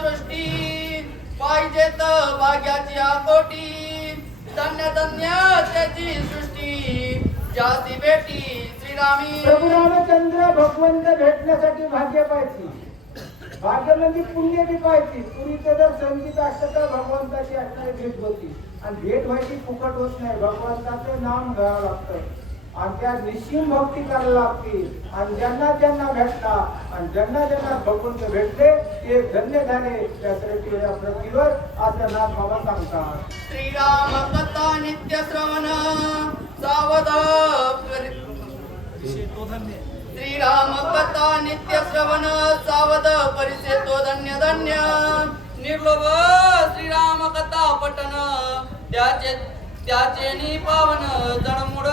दृष्टी पाहिजेत भाग्याची आकोटी धन्य धन्य त्याची सृष्टी. जाती भेटी श्रीरामी. प्रभू रामचंद्र भगवंत भेटण्यासाठी भाग्य पाहिजे भाग्य म्हणजे पुण्य बी पाहिजे पुरीचं जर संगीत असतं तर भगवंताची असणारी भेट होती. आणि भेट व्हायची फुकट होत नाही. भगवंताचं नाम घ्यावं लागतं. आणि त्या निश्चिम भक्ती करायला लागते आणि ज्यांना ज्यांना भेटला आणि ज्यांना ज्यांना भगवंत भेटले ते धन्य झाले. त्यासाठी या पृथ्वीवर असं नाथ बाबा सांगतात. श्रीराम कथा नित्य श्रवण सावध श्रीराम कथा नित्य श्रवण सावध परिसे तो धन्य धन्य. निर्लोभ श्रीराम कथा पठन त्याचे त्याचे नि पावन जणमुड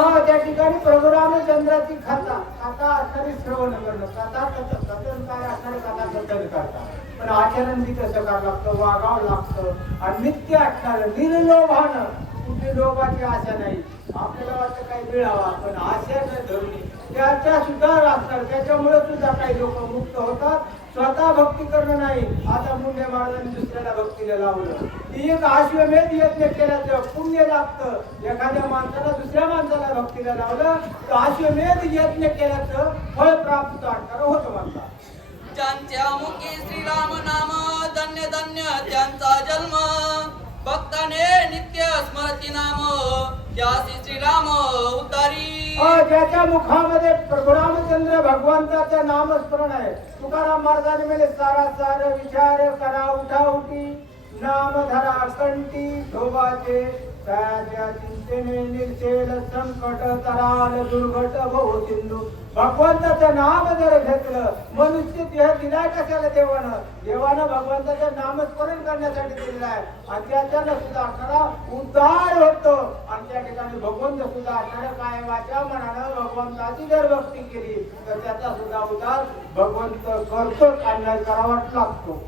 हा, त्या ठिकाणी प्रभुराम चंद्राची खाता कथा असणारी श्रवण करणं. कथा कथन काय असणारे कथा कथन करतात. पण आचरण बी कसं करावं लागतं वागावं लागतं. आणि नित्य असणार निर्लोभानं. कुठे लोभाची आशा नाही. आपल्याला वाटतं काही मिळावा पण आशा न धरणी. त्याच्या सुद्धा असणार त्याच्यामुळे सुद्धा काही लोक मुक्त होतात. स्वतः भक्ती करणं नाही. आता मुंडे महाराजांनी दुसऱ्याला भक्तीला लावलं. ती एक आश्वमेध यज्ञ केल्याचं पुण्य लागतं एखाद्या माणसाला दुसऱ्या माणसाला भक्तीला लावलं तर आश्वमेध यज्ञ केल्याचं फळ प्राप्त असणार होतं म्हणतात. ज्यांच्या मुखी श्रीराम नाम धन्य धन्य त्यांचा जन्म. भक्ताने नित्य स्मरती नाम त्यासी श्रीराम उद्धारी त्याच्या मुखामध्ये प्रभू रामचंद्र भगवंताचं नामस्मरण आहे. तुकाराम महाराजांनी म्हणजे सारा सार विचार करा उठा उठी. नाम धरा कंटी धोबाचे त्याच्या चिंतेने संकट तराल दुर्घट बहु भगवंताचं नाम जर घेतलं मनुष्य देह दिलाय कशाला देवानं? देवानं भगवंताचं नामस्मरण करण्यासाठी दिलेलं आहे. आणि त्याच्यानं सुद्धा खरा उद्धार होतो. आणि त्या ठिकाणी भगवंत सुद्धा खरं काय मनानं भगवंताची जर भक्ती केली. तर त्याचा सुद्धा उद्धार भगवंत करतो आणि करावा लागतो.